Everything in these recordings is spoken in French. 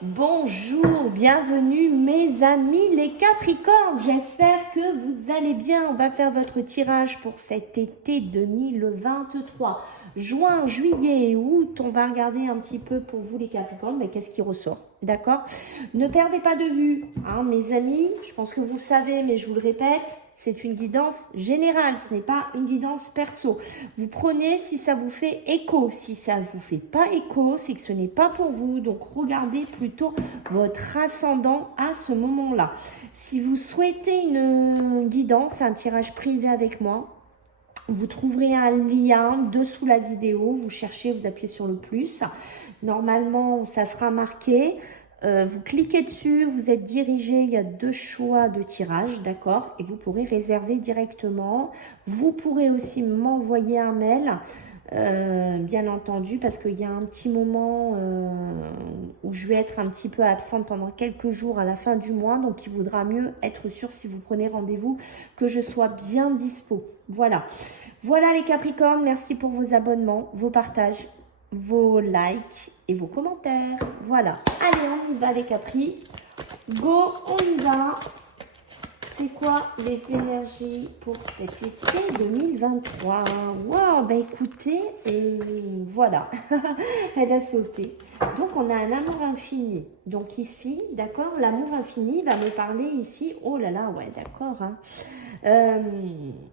Bonjour, bienvenue mes amis les Capricornes, j'espère que vous allez bien. On va faire votre tirage pour cet été 2023. Juin, juillet et août, on va regarder un petit peu pour vous les Capricornes, mais qu'est-ce qui ressort, d'accord? Ne perdez pas de vue, hein, mes amis, je pense que vous le savez, mais je vous le répète, c'est une guidance générale, ce n'est pas une guidance perso. Vous prenez si ça vous fait écho. Si ça ne vous fait pas écho, c'est que ce n'est pas pour vous. Donc, regardez plutôt votre ascendant à ce moment-là. Si vous souhaitez une guidance, un tirage privé avec moi, vous trouverez un lien dessous la vidéo. Vous cherchez, vous appuyez sur le plus. Normalement, ça sera marqué. Vous cliquez dessus, vous êtes dirigé, il y a 2 choix de tirage, d'accord? Et vous pourrez réserver directement. Vous pourrez aussi m'envoyer un mail, bien entendu, parce qu'il y a un petit moment où je vais être un petit peu absente pendant quelques jours à la fin du mois. Donc, il vaudra mieux être sûr, si vous prenez rendez-vous, que je sois bien dispo. Voilà. Voilà les Capricornes, merci pour vos abonnements, vos partages, vos likes et vos commentaires. Voilà, allez, on y va les Capri. Go, on y va. C'est quoi les énergies pour cet été 2023? Waouh, bah écoutez, voilà, elle a sauté. Donc, on a un amour infini. Donc ici, d'accord, l'amour infini va me parler ici. Oh là là, ouais, d'accord. Hein.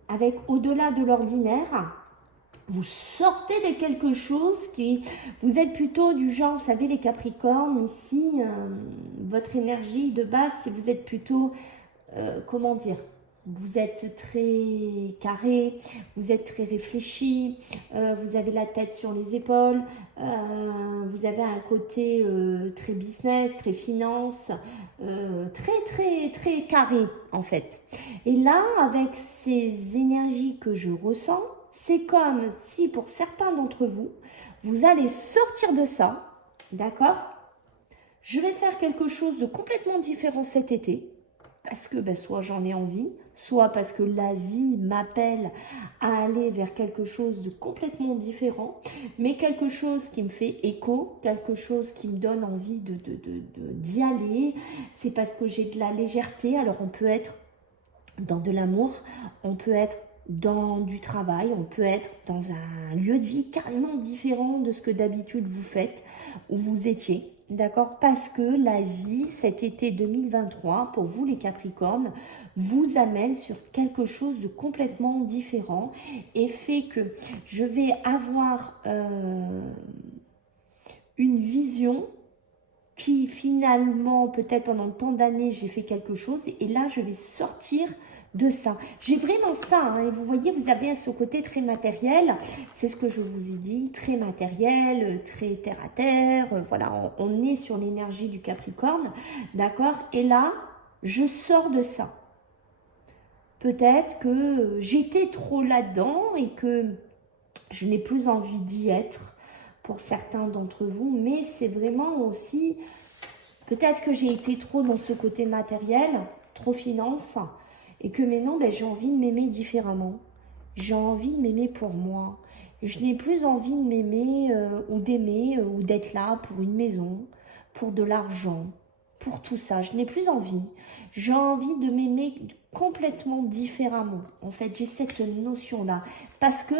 Avec au-delà de l'ordinaire. Vous sortez de quelque chose qui... Vous êtes plutôt du genre, vous savez, les Capricornes, ici, votre énergie de base, si vous êtes plutôt, comment dire, vous êtes très carré, vous êtes très réfléchi, vous avez la tête sur les épaules, vous avez un côté très business, très finance, très carré, en fait. Et là, avec ces énergies que je ressens, c'est comme si pour certains d'entre vous, vous allez sortir de ça, d'accord? Je vais faire quelque chose de complètement différent cet été, parce que ben, soit j'en ai envie, soit parce que la vie m'appelle à aller vers quelque chose de complètement différent, mais quelque chose qui me fait écho, quelque chose qui me donne envie d'y aller. C'est parce que j'ai de la légèreté, alors on peut être dans de l'amour, on peut être dans du travail, on peut être dans un lieu de vie carrément différent de ce que d'habitude vous faites ou vous étiez, d'accord? Parce que la vie, cet été 2023, pour vous les Capricornes, vous amène sur quelque chose de complètement différent et fait que je vais avoir une vision qui finalement, peut-être pendant tant d'années, j'ai fait quelque chose et là, je vais sortir de ça. J'ai vraiment ça, hein, et vous voyez, vous avez ce côté très matériel, c'est ce que je vous ai dit, très matériel, très terre à terre, voilà, on est sur l'énergie du Capricorne, d'accord? Et là, je sors de ça. Peut-être que j'étais trop là-dedans et que je n'ai plus envie d'y être pour certains d'entre vous, mais c'est vraiment aussi, peut-être que j'ai été trop dans ce côté matériel, trop finance, et que maintenant, ben, j'ai envie de m'aimer différemment. J'ai envie de m'aimer pour moi. Je n'ai plus envie de m'aimer ou d'aimer ou d'être là pour une maison, pour de l'argent, pour tout ça. Je n'ai plus envie. J'ai envie de m'aimer complètement différemment. En fait, j'ai cette notion-là. Parce que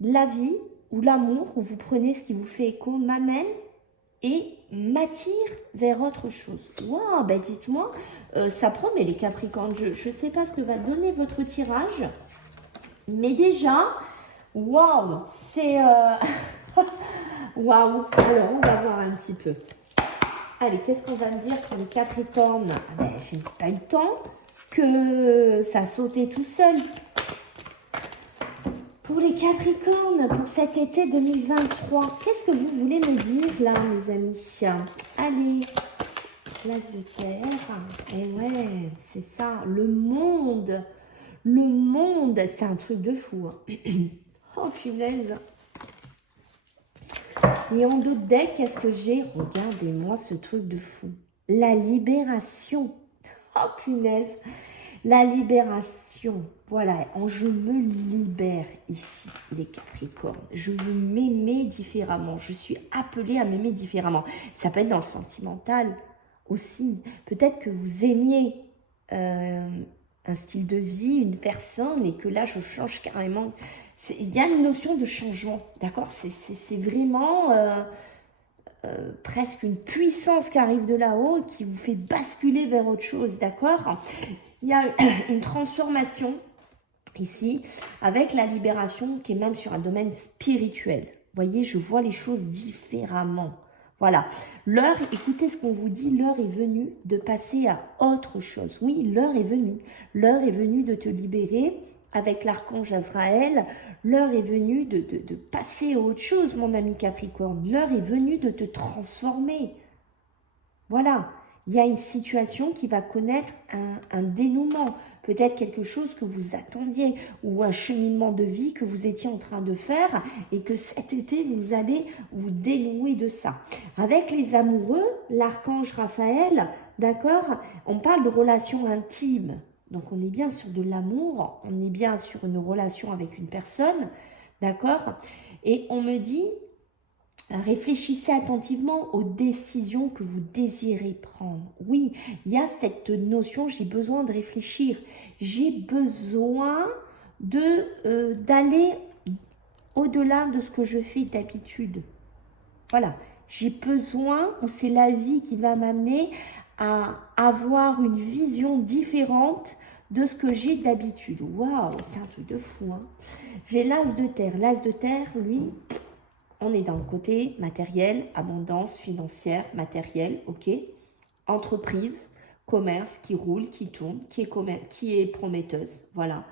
la vie ou l'amour, où vous prenez ce qui vous fait écho, m'amène et m'attire vers autre chose. Waouh, ben dites-moi, ça promet les Capricornes. Je ne sais pas ce que va donner votre tirage, mais déjà, waouh, c'est... waouh, alors on va voir un petit peu. Allez, qu'est-ce qu'on va me dire sur les Capricornes? Ah ben, j'ai pas eu le temps que ça sautait tout seul. Pour les Capricornes, pour cet été 2023, qu'est-ce que vous voulez me dire là, mes amis? Allez, place de terre. Et ouais, c'est ça, le monde, c'est un truc de fou. Hein. Oh punaise. Et en dos de deck, qu'est-ce que j'ai? Regardez-moi ce truc de fou. La libération. Oh punaise. La libération, voilà, je me libère ici, les Capricornes. Je veux m'aimer différemment, je suis appelée à m'aimer différemment. Ça peut être dans le sentimental aussi. Peut-être que vous aimiez un style de vie, une personne, et que là, je change carrément. Il y a une notion de changement, d'accord? C'est vraiment presque une puissance qui arrive de là-haut, qui vous fait basculer vers autre chose, d'accord? Il y a une transformation ici, avec la libération qui est même sur un domaine spirituel. Vous voyez, je vois les choses différemment. Voilà, l'heure, écoutez ce qu'on vous dit, l'heure est venue de passer à autre chose. Oui, l'heure est venue. L'heure est venue de te libérer avec l'archange Azraël. L'heure est venue de passer à autre chose, mon ami Capricorne. L'heure est venue de te transformer. Voilà, il y a une situation qui va connaître un dénouement. Peut-être quelque chose que vous attendiez ou un cheminement de vie que vous étiez en train de faire et que cet été, vous allez vous dénouer de ça. Avec les amoureux, l'archange Raphaël, d'accord, on parle de relations intimes. Donc, on est bien sur de l'amour, on est bien sur une relation avec une personne, d'accord. Et on me dit, réfléchissez attentivement aux décisions que vous désirez prendre. Oui, il y a cette notion, j'ai besoin de réfléchir. J'ai besoin d'aller au-delà de ce que je fais d'habitude. Voilà, j'ai besoin, ou c'est la vie qui va m'amener à avoir une vision différente de ce que j'ai d'habitude. Waouh, c'est un truc de fou, hein. J'ai l'as de terre. L'as de terre, lui, on est dans le côté matériel, abondance financière, matériel, ok. Entreprise, commerce qui roule, qui tourne, qui est prometteuse, voilà.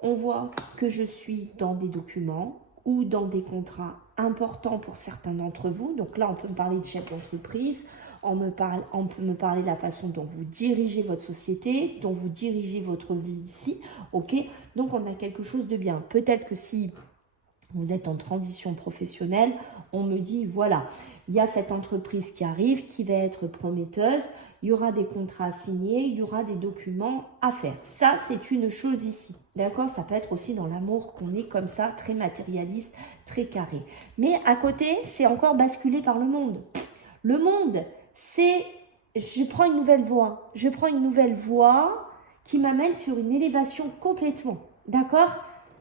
On voit que je suis dans des documents ou dans des contrats importants pour certains d'entre vous. Donc là, on peut me parler de chef d'entreprise, on peut me parler de la façon dont vous dirigez votre société, dont vous dirigez votre vie ici, ok. Donc on a quelque chose de bien. Peut-être que si vous êtes en transition professionnelle, on me dit, voilà, il y a cette entreprise qui arrive, qui va être prometteuse, il y aura des contrats à signer, il y aura des documents à faire. Ça, c'est une chose ici, d'accord? Ça peut être aussi dans l'amour qu'on est comme ça, très matérialiste, très carré. Mais à côté, c'est encore basculé par le monde. Le monde, c'est, je prends une nouvelle voie. Je prends une nouvelle voie qui m'amène sur une élévation complètement, d'accord?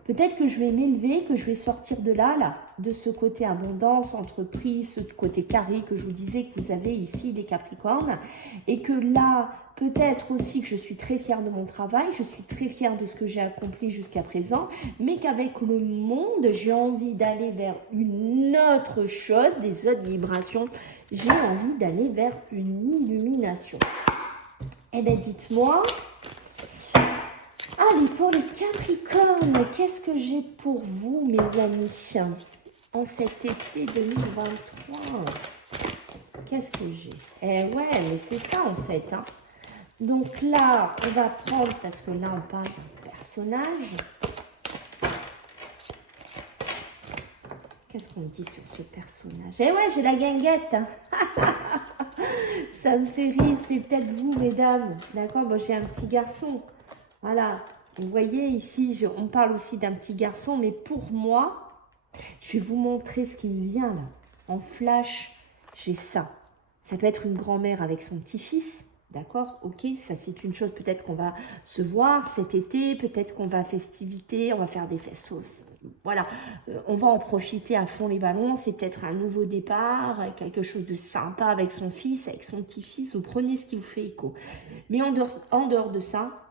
Peut-être que je vais m'élever, que je vais sortir de là, de ce côté abondance, entreprise, ce côté carré que je vous disais que vous avez ici, les Capricornes. Et que là, peut-être aussi que je suis très fière de mon travail, je suis très fière de ce que j'ai accompli jusqu'à présent, mais qu'avec le monde, j'ai envie d'aller vers une autre chose, des autres vibrations. J'ai envie d'aller vers une illumination. Eh bien, dites-moi... Allez, pour les Capricornes, qu'est-ce que j'ai pour vous, mes amis, en cet été 2023? Qu'est-ce que j'ai? Eh ouais, mais c'est ça, en fait, hein. Donc là, on va prendre, parce que là, on parle d'un personnage. Qu'est-ce qu'on dit sur ce personnage? Eh ouais, j'ai la guinguette. Ça me fait rire, c'est peut-être vous, mesdames. D'accord, bon, j'ai un petit garçon. Voilà, vous voyez ici, on parle aussi d'un petit garçon, mais pour moi, je vais vous montrer ce qui me vient là. En flash, j'ai ça. Ça peut être une grand-mère avec son petit-fils, d'accord? Ok, ça c'est une chose, peut-être qu'on va se voir cet été, peut-être qu'on va festivité, on va faire des fesses. Voilà, on va en profiter à fond les ballons, c'est peut-être un nouveau départ, quelque chose de sympa avec son fils, avec son petit-fils, vous prenez ce qui vous fait écho. Mais en dehors de ça,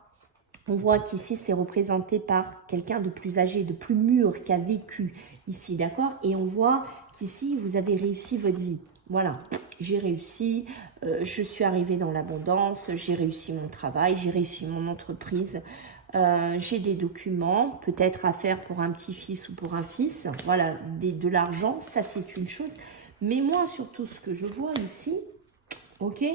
on voit qu'ici, c'est représenté par quelqu'un de plus âgé, de plus mûr, qui a vécu ici, d'accord? Et on voit qu'ici, vous avez réussi votre vie. Voilà, j'ai réussi, je suis arrivée dans l'abondance, j'ai réussi mon travail, j'ai réussi mon entreprise, j'ai des documents, peut-être à faire pour un petit-fils ou pour un fils. Voilà, de l'argent, ça c'est une chose. Mais moi, surtout, ce que je vois ici, ok,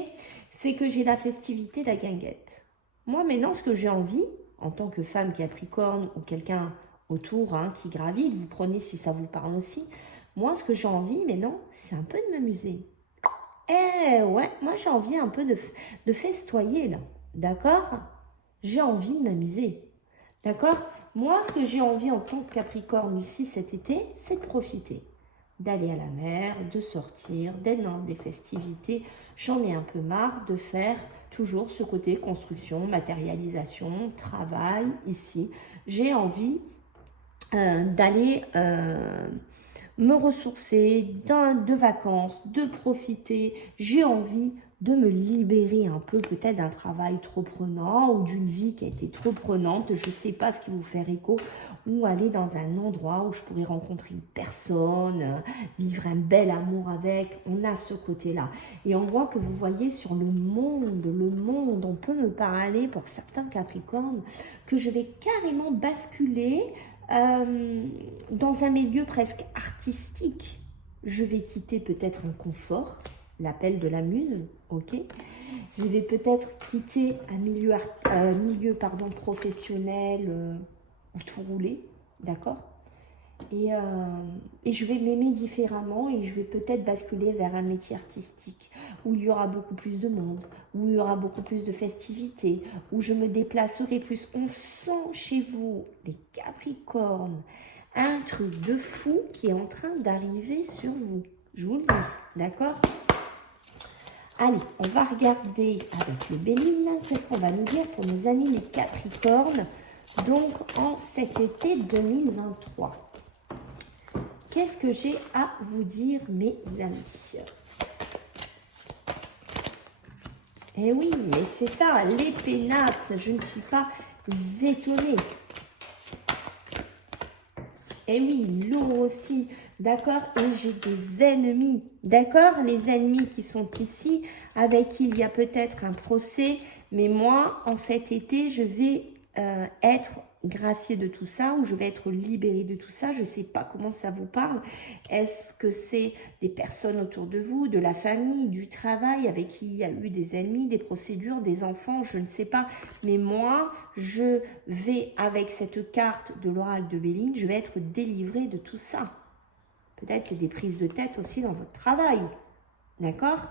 c'est que j'ai la festivité, la guinguette. Moi, maintenant, ce que j'ai envie, en tant que femme Capricorne ou quelqu'un autour hein, qui gravite, vous prenez si ça vous parle aussi. Moi, ce que j'ai envie maintenant, c'est un peu de m'amuser. Eh ouais, moi j'ai envie un peu de festoyer là, d'accord? J'ai envie de m'amuser. D'accord? Moi, ce que j'ai envie en tant que Capricorne ici cet été, c'est de profiter. D'aller à la mer, de sortir, d'être dans des festivités. J'en ai un peu marre de faire toujours ce côté construction, matérialisation, travail ici. J'ai envie d'aller me ressourcer, de vacances, de profiter. J'ai envie de me libérer un peu peut-être d'un travail trop prenant ou d'une vie qui a été trop prenante. Je ne sais pas ce qui vous fait écho, ou aller dans un endroit où je pourrais rencontrer une personne, vivre un bel amour avec. On a ce côté-là. Et on voit que vous voyez sur le monde, on peut me parler pour certains Capricornes que je vais carrément basculer dans un milieu presque artistique. Je vais quitter peut-être un confort, l'appel de la muse, ok. Je vais peut-être quitter un milieu professionnel où tout rouler, d'accord. Et je vais m'aimer différemment et je vais peut-être basculer vers un métier artistique où il y aura beaucoup plus de monde, où il y aura beaucoup plus de festivités, où je me déplacerai plus. On sent chez vous, les Capricornes, un truc de fou qui est en train d'arriver sur vous. Je vous le dis, d'accord? Allez, on va regarder avec les Béline, qu'est-ce qu'on va nous dire pour nos amis les Capricornes, donc en cet été 2023. Qu'est-ce que j'ai à vous dire, mes amis? Eh oui, mais c'est ça, les pénates, je ne suis pas étonnée. Eh oui, lourd aussi, d'accord? Et j'ai des ennemis, d'accord? Les ennemis qui sont ici, avec qui il y a peut-être un procès, mais moi, en cet été, je vais être graciée de tout ça, ou je vais être libérée de tout ça. Je ne sais pas comment ça vous parle. Est-ce que c'est des personnes autour de vous, de la famille, du travail, avec qui il y a eu des ennemis, des procédures, des enfants, je ne sais pas. Mais moi, je vais, avec cette carte de l'oracle de Béline, je vais être délivrée de tout ça. Peut-être c'est des prises de tête aussi dans votre travail. D'accord?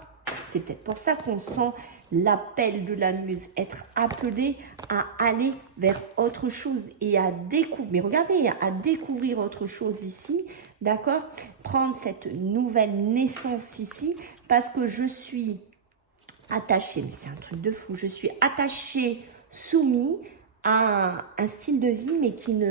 C'est peut-être pour ça qu'on sent l'appel de la muse, être appelé à aller vers autre chose et à découvrir. Mais regardez, à découvrir autre chose ici, d'accord? Prendre cette nouvelle naissance ici, parce que je suis attachée, mais c'est un truc de fou, je suis attachée, soumise à un style de vie, mais qui ne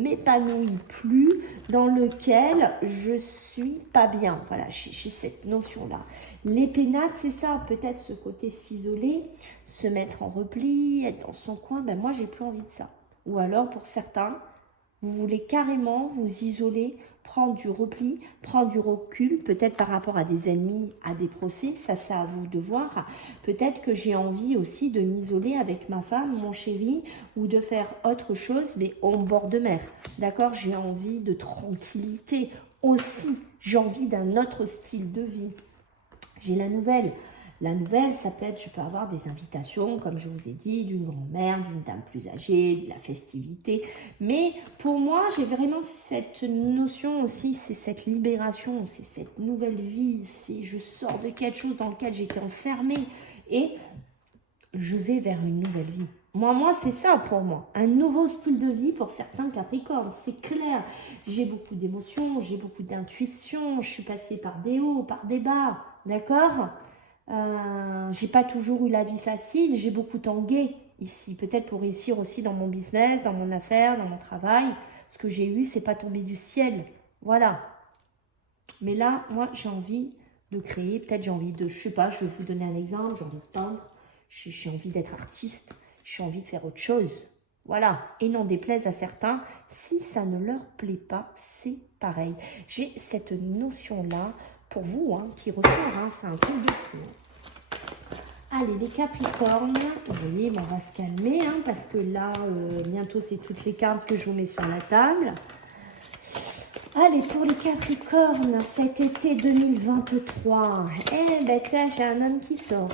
m'épanouit plus, dans lequel je suis pas bien. Voilà, j'ai cette notion-là. Les pénates, c'est ça, peut-être ce côté s'isoler, se mettre en repli, être dans son coin. Ben moi, j'ai plus envie de ça. Ou alors, pour certains, vous voulez carrément vous isoler, prendre du repli, prendre du recul, peut-être par rapport à des ennemis, à des procès, ça c'est à vous de voir. Peut-être que j'ai envie aussi de m'isoler avec ma femme, mon chéri, ou de faire autre chose, mais au bord de mer. D'accord? J'ai envie de tranquillité aussi. J'ai envie d'un autre style de vie. J'ai la nouvelle. La nouvelle, ça peut être, je peux avoir des invitations, comme je vous ai dit, d'une grand-mère, d'une dame plus âgée, de la festivité. Mais pour moi, j'ai vraiment cette notion aussi, c'est cette libération, c'est cette nouvelle vie. C'est je sors de quelque chose dans lequel j'étais enfermée et je vais vers une nouvelle vie. Moi, c'est ça pour moi. Un nouveau style de vie pour certains Capricornes, c'est clair. J'ai beaucoup d'émotions, j'ai beaucoup d'intuition, je suis passée par des hauts, par des bas, d'accord ? J'ai pas toujours eu la vie facile, j'ai beaucoup tangué ici, peut-être pour réussir aussi dans mon business, dans mon affaire, dans mon travail. Ce que j'ai eu, c'est pas tombé du ciel, voilà. Mais là, moi, j'ai envie de créer, peut-être j'ai envie de, je sais pas, je vais vous donner un exemple, j'ai envie de peindre, j'ai envie d'être artiste, j'ai envie de faire autre chose, voilà. Et n'en déplaise à certains, si ça ne leur plaît pas, c'est pareil. J'ai cette notion-là, pour vous, hein, qui ressort, hein, c'est un truc de fou. Allez, les Capricornes, vous voyez, on va se calmer, hein, parce que là, bientôt, c'est toutes les cartes que je vous mets sur la table. Allez, pour les Capricornes, cet été 2023, eh ben là, j'ai un homme qui sort.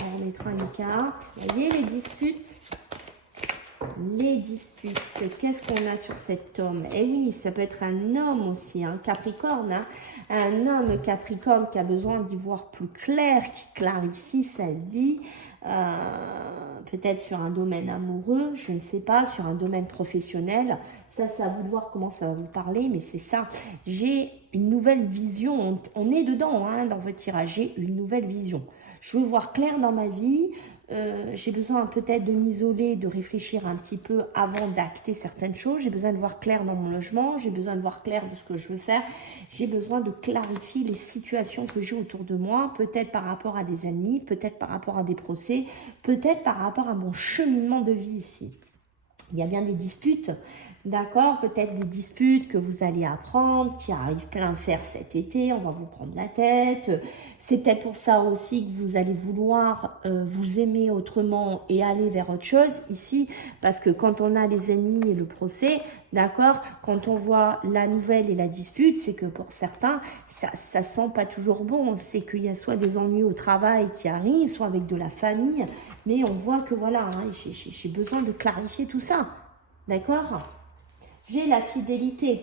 Alors, on mettra une carte. Vous voyez, les disputes. Les disputes, qu'est-ce qu'on a sur cet homme? Eh oui, ça peut être un homme aussi, un Capricorne, hein. Un homme Capricorne qui a besoin d'y voir plus clair, qui clarifie sa vie, peut-être sur un domaine amoureux, je ne sais pas, sur un domaine professionnel. Ça, c'est à vous de voir comment ça va vous parler, mais c'est ça. J'ai une nouvelle vision, on est dedans, hein, dans votre tirage, j'ai une nouvelle vision. Je veux voir clair dans ma vie. J'ai besoin peut-être de m'isoler, de réfléchir un petit peu avant d'acter certaines choses. J'ai besoin de voir clair dans mon logement, j'ai besoin de voir clair de ce que je veux faire. J'ai besoin de clarifier les situations que j'ai autour de moi, peut-être par rapport à des ennemis, peut-être par rapport à des procès, peut-être par rapport à mon cheminement de vie ici. Il y a bien des disputes. D'accord, peut-être des disputes que vous allez apprendre, qui arrivent plein faire cet été, on va vous prendre la tête. C'est peut-être pour ça aussi que vous allez vouloir vous aimer autrement et aller vers autre chose ici, parce que quand on a les ennemis et le procès, d'accord, quand on voit la nouvelle et la dispute, c'est que pour certains, ça sent pas toujours bon. C'est qu'il y a soit des ennuis au travail qui arrivent, soit avec de la famille, mais on voit que voilà, hein, j'ai besoin de clarifier tout ça, d'accord? J'ai la fidélité.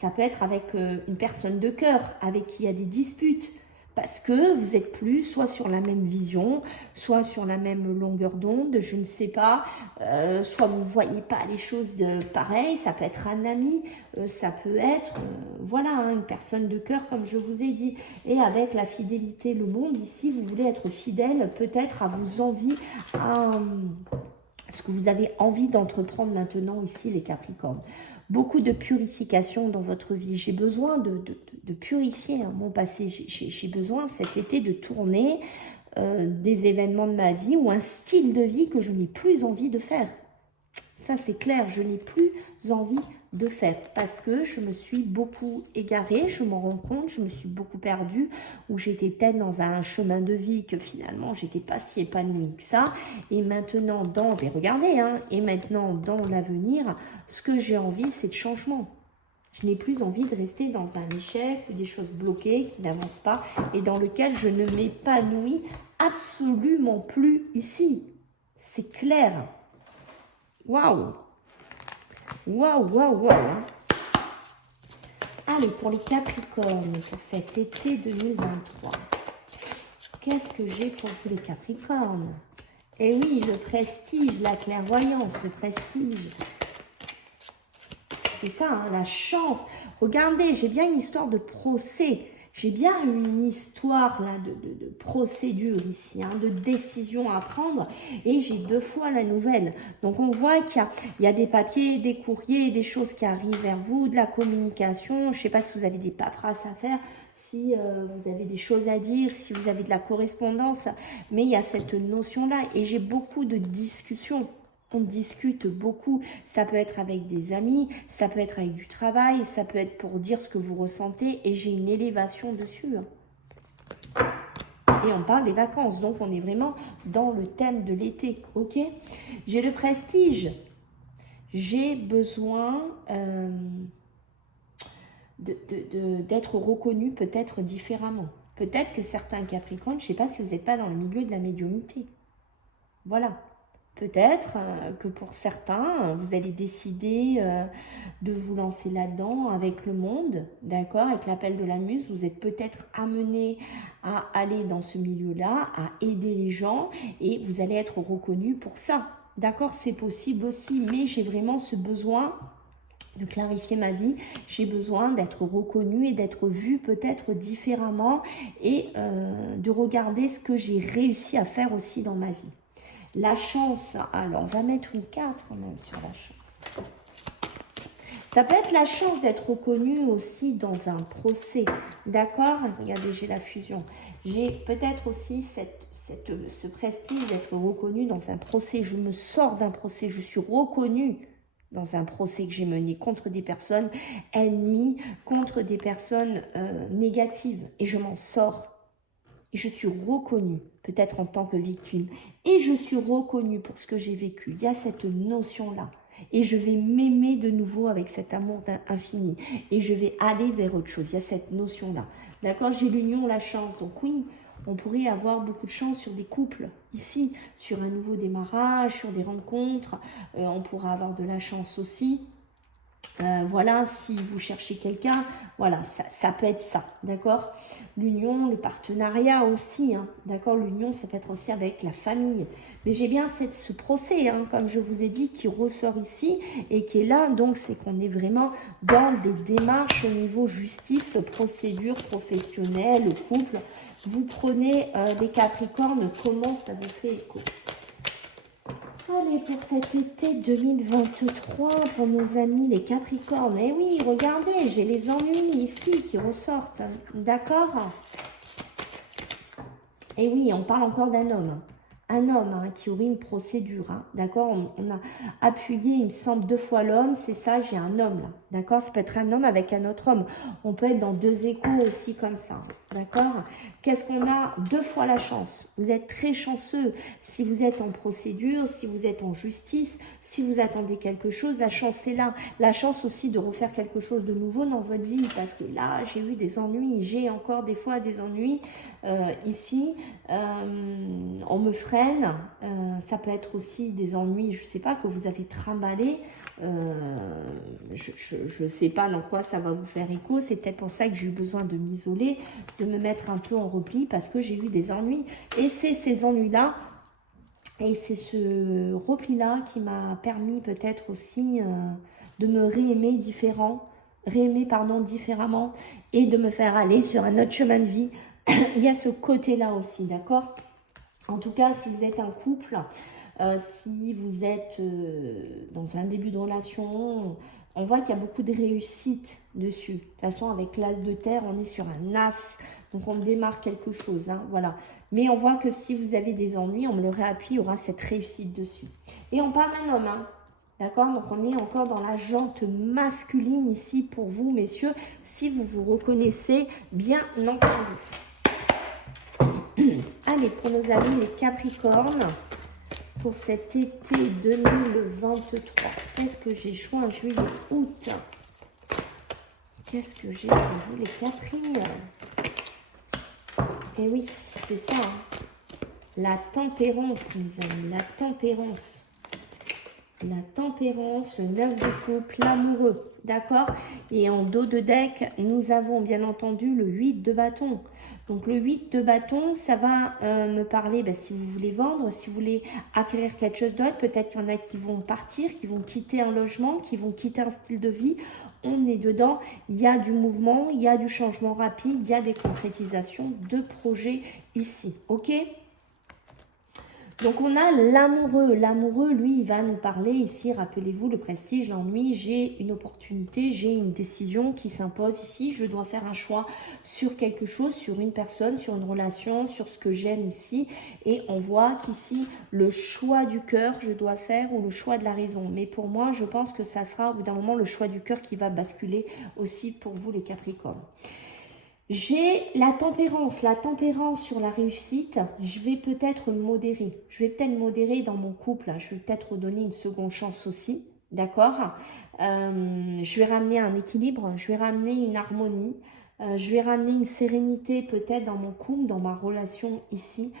Ça peut être avec une personne de cœur, avec qui il y a des disputes. Parce que vous n'êtes plus soit sur la même vision, soit sur la même longueur d'onde, je ne sais pas. Soit vous ne voyez pas les choses pareilles. Ça peut être un ami, ça peut être voilà, hein, une personne de cœur, comme je vous ai dit. Et avec la fidélité, le monde ici, vous voulez être fidèle peut-être à vos envies, à ce que vous avez envie d'entreprendre maintenant ici, les Capricornes. Beaucoup de purification dans votre vie. J'ai besoin de purifier mon passé. J'ai besoin cet été de tourner des événements de ma vie ou un style de vie que je n'ai plus envie de faire. Ça, c'est clair, je n'ai plus envie de faire parce que je me suis beaucoup égarée, je m'en rends compte, je me suis beaucoup perdue, ou j'étais peut-être dans un chemin de vie que finalement, j'étais pas si épanouie que ça. Et maintenant, regardez, hein, et maintenant, dans l'avenir, ce que j'ai envie, c'est de changement. Je n'ai plus envie de rester dans un échec, des choses bloquées qui n'avancent pas et dans lequel je ne m'épanouis absolument plus ici. C'est clair. Waouh! Waouh, waouh, waouh, hein. Allez, pour les Capricornes, pour cet été 2023, qu'est-ce que j'ai pour vous les Capricornes? Eh oui, le prestige, la clairvoyance, le prestige. C'est ça, hein, la chance. Regardez, j'ai bien une histoire de procès. J'ai bien une histoire là de procédure ici, hein, de décision à prendre, et j'ai 2 fois la nouvelle. Donc on voit qu'il y a des papiers, des courriers, des choses qui arrivent vers vous, de la communication. Je ne sais pas si vous avez des paperasses à faire, si vous avez des choses à dire, si vous avez de la correspondance, mais il y a cette notion-là, et j'ai beaucoup de discussions. On discute beaucoup, ça peut être avec des amis, ça peut être avec du travail, ça peut être pour dire ce que vous ressentez, et j'ai une élévation dessus. Et on parle des vacances, donc on est vraiment dans le thème de l'été, ok? J'ai le prestige, j'ai besoin d'être reconnu peut-être différemment. Peut-être que certains Capricornes, je ne sais pas si vous n'êtes pas dans le milieu de la médiumnité. Voilà. Peut-être que pour certains, vous allez décider de vous lancer là-dedans avec le monde, d'accord, avec l'appel de la muse. Vous êtes peut-être amené à aller dans ce milieu-là, à aider les gens, et vous allez être reconnu pour ça. D'accord, c'est possible aussi, mais j'ai vraiment ce besoin de clarifier ma vie. J'ai besoin d'être reconnue et d'être vue peut-être différemment, et de regarder ce que j'ai réussi à faire aussi dans ma vie. La chance, alors on va mettre une carte quand même sur la chance. Ça peut être la chance d'être reconnu aussi dans un procès, d'accord? Regardez, j'ai la fusion. J'ai peut-être aussi ce prestige d'être reconnu dans un procès. Je me sors d'un procès, je suis reconnue dans un procès que j'ai mené contre des personnes ennemies, contre des personnes négatives, et je m'en sors. Et je suis reconnue, peut-être en tant que victime, et je suis reconnue pour ce que j'ai vécu. Il y a cette notion-là. Et je vais m'aimer de nouveau avec cet amour infini. Et je vais aller vers autre chose. Il y a cette notion-là. D'accord? J'ai l'union, la chance. Donc oui, On pourrait avoir beaucoup de chance sur des couples ici, sur un nouveau démarrage, sur des rencontres. On pourra avoir de la chance aussi. Voilà, si vous cherchez quelqu'un, voilà, ça peut être ça, d'accord? L'union, le partenariat aussi, hein, d'accord? L'union, ça peut être aussi avec la famille. Mais j'ai bien ce procès, hein, comme je vous ai dit, qui ressort ici et qui est là. Donc, c'est qu'on est vraiment dans des démarches au niveau justice, procédure professionnelle, couple. Vous prenez les Capricornes, comment ça vous fait écho? Allez, pour cet été 2023, pour nos amis les Capricornes. Eh oui, regardez, j'ai les ennuis ici qui ressortent. D'accord? Eh oui, on parle encore d'un homme. Un homme hein, qui aurait une procédure. Hein, d'accord? On a appuyé, il me semble, 2 fois l'homme. C'est ça, j'ai un homme là. D'accord? Ça peut être un homme avec un autre homme. On peut être dans 2 échos aussi comme ça. D'accord? Qu'est-ce qu'on a? 2 fois la chance. Vous êtes très chanceux si vous êtes en procédure, si vous êtes en justice, si vous attendez quelque chose. La chance est là. La chance aussi de refaire quelque chose de nouveau dans votre vie. Parce que là, j'ai eu des ennuis. J'ai encore des fois des ennuis ici. On me freine. Ça peut être aussi des ennuis, je ne sais pas, que vous avez trimballé. Je ne sais pas dans quoi ça va vous faire écho. C'est peut-être pour ça que j'ai eu besoin de m'isoler, de me mettre un peu en repli parce que j'ai eu des ennuis. Et c'est ces ennuis-là et c'est ce repli-là qui m'a permis peut-être aussi de me réaimer différemment et de me faire aller sur un autre chemin de vie. Il y a ce côté-là aussi, d'accord ? En tout cas, si vous êtes un couple, si vous êtes dans un début de relation, on voit qu'il y a beaucoup de réussite dessus. De toute façon, avec l'as de terre, on est sur un as. Donc, on démarre quelque chose. Hein, voilà. Mais on voit que si vous avez des ennuis, on me le réappuie, il y aura cette réussite dessus. Et on parle d'un homme. Hein, d'accord? Donc, on est encore dans la jante masculine ici pour vous, messieurs, si vous vous reconnaissez, bien entendu. Allez, pour nos amis les Capricornes, pour cet été 2023, qu'est-ce que j'ai? Juin, juillet, août. Qu'est-ce que j'ai pour vous les Capris? Eh oui, c'est ça. Hein. La tempérance, mes amis, la tempérance. La tempérance, le 9 de coupe, l'amoureux, d'accord? Et en dos de deck, nous avons bien entendu le 8 de bâton. Donc le 8 de bâton, ça va me parler, si vous voulez vendre, si vous voulez acquérir quelque chose d'autre, peut-être qu'il y en a qui vont partir, qui vont quitter un logement, qui vont quitter un style de vie. On est dedans, il y a du mouvement, il y a du changement rapide, il y a des concrétisations de projets ici, ok ? Donc, on a l'amoureux. L'amoureux, lui, il va nous parler ici, rappelez-vous, le prestige, l'ennui. J'ai une opportunité, j'ai une décision qui s'impose ici. Je dois faire un choix sur quelque chose, sur une personne, sur une relation, sur ce que j'aime ici. Et on voit qu'ici, le choix du cœur, je dois faire, ou le choix de la raison. Mais pour moi, je pense que ça sera, au bout d'un moment, le choix du cœur qui va basculer aussi pour vous, les Capricornes. J'ai la tempérance sur la réussite, je vais peut-être modérer. Je vais peut-être modérer dans mon couple, je vais peut-être donner une seconde chance aussi, d'accord? Je vais ramener un équilibre, je vais ramener une harmonie, je vais ramener une sérénité peut-être dans mon couple, dans ma relation ici.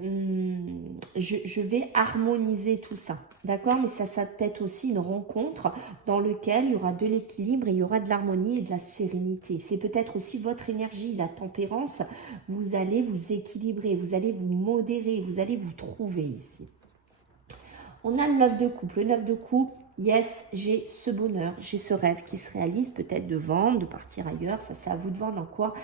Je vais harmoniser tout ça, d'accord? Mais ça peut être aussi une rencontre dans laquelle il y aura de l'équilibre et il y aura de l'harmonie et de la sérénité. C'est peut-être aussi votre énergie, la tempérance. Vous allez vous équilibrer, vous allez vous modérer, vous allez vous trouver ici. On a le 9 de coupe. Le 9 de coupe, yes, j'ai ce bonheur, j'ai ce rêve qui se réalise, peut-être de vendre, de partir ailleurs. Ça, c'est à vous de voir dans quoi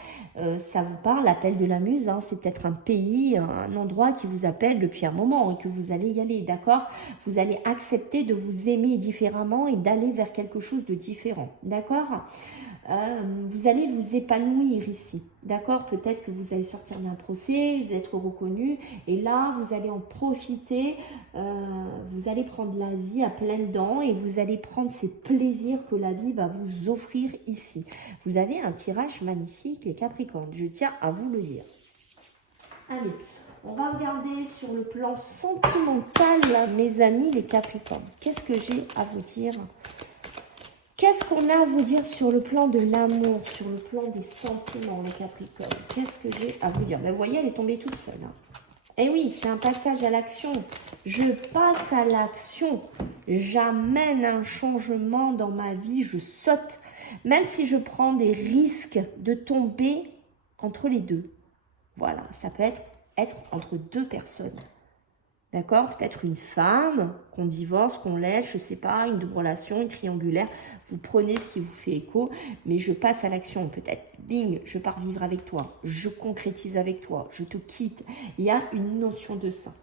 ça vous parle. L'appel de la muse, hein, c'est peut-être un pays, un endroit qui vous appelle depuis un moment et que vous allez y aller, d'accord? Vous allez accepter de vous aimer différemment et d'aller vers quelque chose de différent, d'accord? Vous allez vous épanouir ici, d'accord? Peut-être que vous allez sortir d'un procès, d'être reconnu, et là, vous allez en profiter, vous allez prendre la vie à pleines dents, et vous allez prendre ces plaisirs que la vie va vous offrir ici. Vous avez un tirage magnifique, les Capricornes, je tiens à vous le dire. Allez, on va regarder sur le plan sentimental, mes amis, les Capricornes. Qu'est-ce que j'ai à vous dire Qu'est-ce qu'on a à vous dire sur le plan de l'amour, sur le plan des sentiments, les Capricornes? Qu'est-ce que j'ai à vous dire? Ben, vous voyez, elle est tombée toute seule. Hein. Eh oui, j'ai un passage à l'action. Je passe à l'action. J'amène un changement dans ma vie. Je saute. Même si je prends des risques de tomber entre les deux. Voilà, ça peut être entre deux personnes. D'accord? Peut-être une femme, qu'on divorce, qu'on laisse, je ne sais pas, une double relation, une triangulaire. Vous prenez ce qui vous fait écho, mais je passe à l'action. Peut-être, bing, je pars vivre avec toi, je concrétise avec toi, je te quitte. Il y a une notion de ça.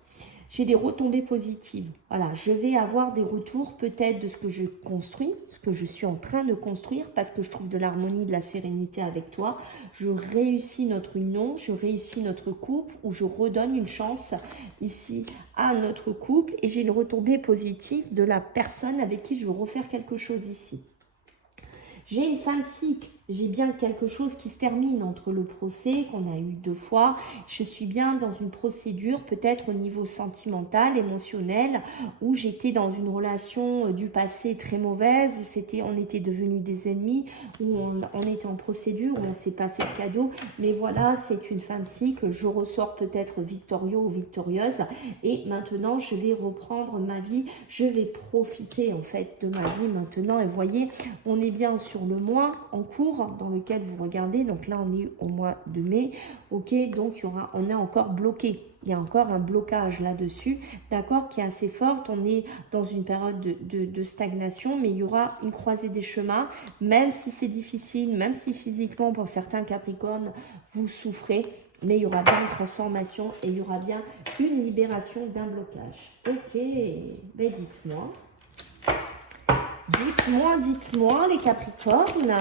J'ai des retombées positives. Voilà, je vais avoir des retours peut-être de ce que je construis, ce que je suis en train de construire parce que je trouve de l'harmonie, de la sérénité avec toi. Je réussis notre union, je réussis notre couple ou je redonne une chance ici à notre couple et j'ai une retombée positive de la personne avec qui je veux refaire quelque chose ici. J'ai une fin de cycle, j'ai bien quelque chose qui se termine entre le procès qu'on a eu 2 fois. Je suis bien dans une procédure peut-être au niveau sentimental, émotionnel, où j'étais dans une relation du passé très mauvaise, où on était devenus des ennemis, où on était en procédure, où on ne s'est pas fait de cadeau. Mais voilà, c'est une fin de cycle, je ressors peut-être victorieux ou victorieuse. Et maintenant, je vais reprendre ma vie, je vais profiter en fait de ma vie maintenant. Et vous voyez, on est bien sur le mois en cours dans lequel vous regardez, donc là on est au mois de mai, ok, donc on est encore bloqué, il y a encore un blocage là-dessus, d'accord, qui est assez forte, on est dans une période de stagnation, mais il y aura une croisée des chemins, même si c'est difficile, même si physiquement pour certains Capricornes, vous souffrez, mais il y aura bien une transformation et il y aura bien une libération d'un blocage. Ok, mais dites-moi. Dites-moi, les Capricornes.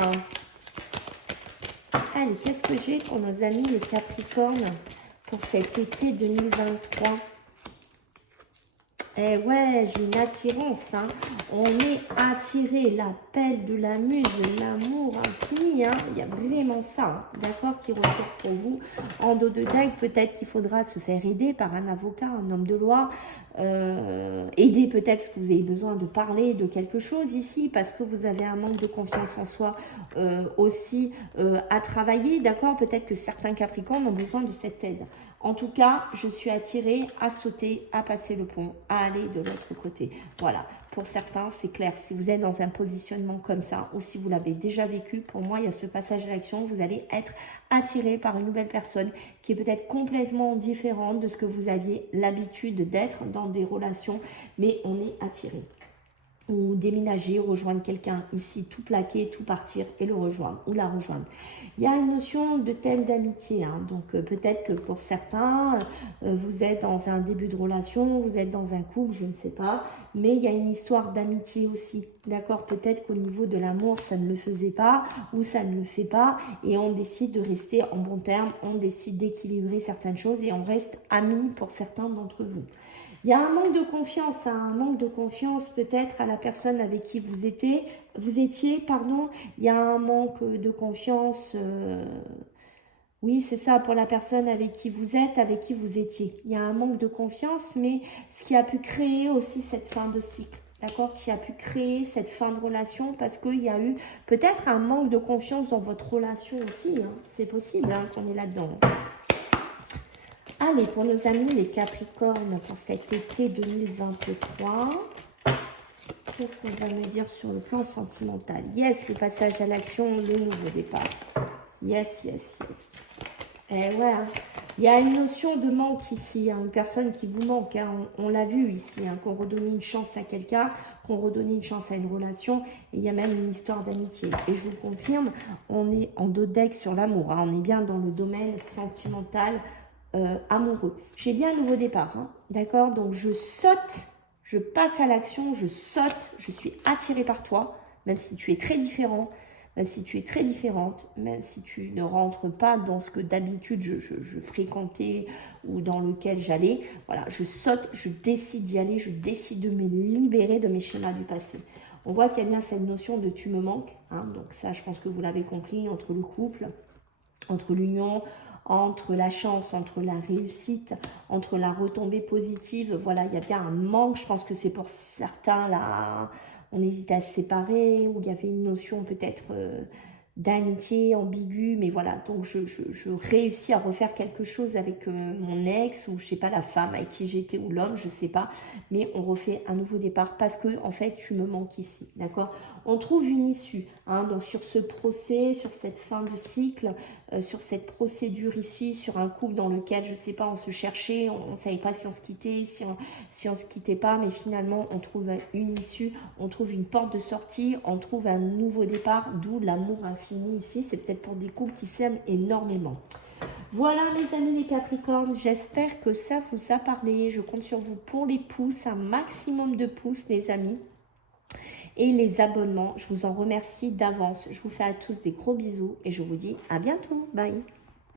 Allez, qu'est-ce que j'ai pour nos amis les Capricornes pour cet été 2023? Eh ouais, j'ai une attirance, hein. On est attiré, l'appel de la muse, de l'amour infini, hein. Il y a vraiment ça, hein, d'accord, qui ressort pour vous. En dos de deck, peut-être qu'il faudra se faire aider par un avocat, un homme de loi, aider peut-être parce que vous avez besoin de parler de quelque chose ici, parce que vous avez un manque de confiance en soi aussi à travailler, d'accord. Peut-être que certains Capricornes ont besoin de cette aide. En tout cas, je suis attirée à sauter, à passer le pont, à aller de l'autre côté. Voilà, pour certains, c'est clair. Si vous êtes dans un positionnement comme ça, ou si vous l'avez déjà vécu, pour moi, il y a ce passage à l'action. Vous allez être attiré par une nouvelle personne qui est peut-être complètement différente de ce que vous aviez l'habitude d'être dans des relations, mais on est attiré. Ou déménager, rejoindre quelqu'un ici, tout plaquer, tout partir et le rejoindre ou la rejoindre. Il y a une notion de thème d'amitié, hein. Donc peut-être que pour certains, vous êtes dans un début de relation, vous êtes dans un couple, je ne sais pas, mais il y a une histoire d'amitié aussi, d'accord. Peut-être qu'au niveau de l'amour, ça ne le faisait pas ou ça ne le fait pas et on décide de rester en bon terme, on décide d'équilibrer certaines choses et on reste amis pour certains d'entre vous. Il y a un manque de confiance, hein, un manque de confiance peut-être à la personne avec qui vous étiez, il y a un manque de confiance, oui c'est ça, pour la personne avec qui vous êtes, avec qui vous étiez. Il y a un manque de confiance, mais ce qui a pu créer aussi cette fin de cycle, d'accord, qui a pu créer cette fin de relation parce qu'il y a eu peut-être un manque de confiance dans votre relation aussi, hein. C'est possible hein, qu'on est là-dedans. Allez, pour nos amis les Capricornes, pour cet été 2023, qu'est-ce qu'on va me dire sur le plan sentimental? Yes, le passage à l'action, le nouveau départ. Yes, yes, yes. Eh ouais, hein. Il y a une notion de manque ici, hein, une personne qui vous manque, hein, on l'a vu ici, hein, qu'on redonnait une chance à quelqu'un, qu'on redonnait une chance à une relation, et il y a même une histoire d'amitié. Et je vous confirme, on est en dos de deck sur l'amour, hein, on est bien dans le domaine sentimental, amoureux. J'ai bien un nouveau départ, hein, d'accord. Donc je saute, je passe à l'action, je saute, je suis attirée par toi, même si tu es très différent, même si tu es très différente, même si tu ne rentres pas dans ce que d'habitude je fréquentais ou dans lequel j'allais. Voilà, je saute, je décide d'y aller, je décide de me libérer de mes schémas du passé. On voit qu'il y a bien cette notion de tu me manques, hein, donc ça je pense que vous l'avez compris, entre le couple, entre l'union, entre la chance, entre la réussite, entre la retombée positive. Voilà, il y a bien un manque. Je pense que c'est pour certains là, on hésitait à se séparer, ou il y avait une notion peut-être d'amitié ambiguë, mais voilà, donc je réussis à refaire quelque chose avec mon ex, ou je sais pas, la femme avec qui j'étais, ou l'homme, je sais pas, mais on refait un nouveau départ, parce que en fait, tu me manques ici, d'accord? On trouve une issue, hein, donc sur ce procès, sur cette fin de cycle, sur cette procédure ici, sur un couple dans lequel, je sais pas, on se cherchait, on ne savait pas si on se quittait, si on se quittait pas, mais finalement, on trouve une issue, on trouve une porte de sortie, on trouve un nouveau départ, d'où l'amour infini ici. C'est peut-être pour des couples qui s'aiment énormément. Voilà mes amis les Capricornes, j'espère que ça vous a parlé. Je compte sur vous pour les pouces, un maximum de pouces les amis. Et les abonnements, je vous en remercie d'avance. Je vous fais à tous des gros bisous et je vous dis à bientôt. Bye.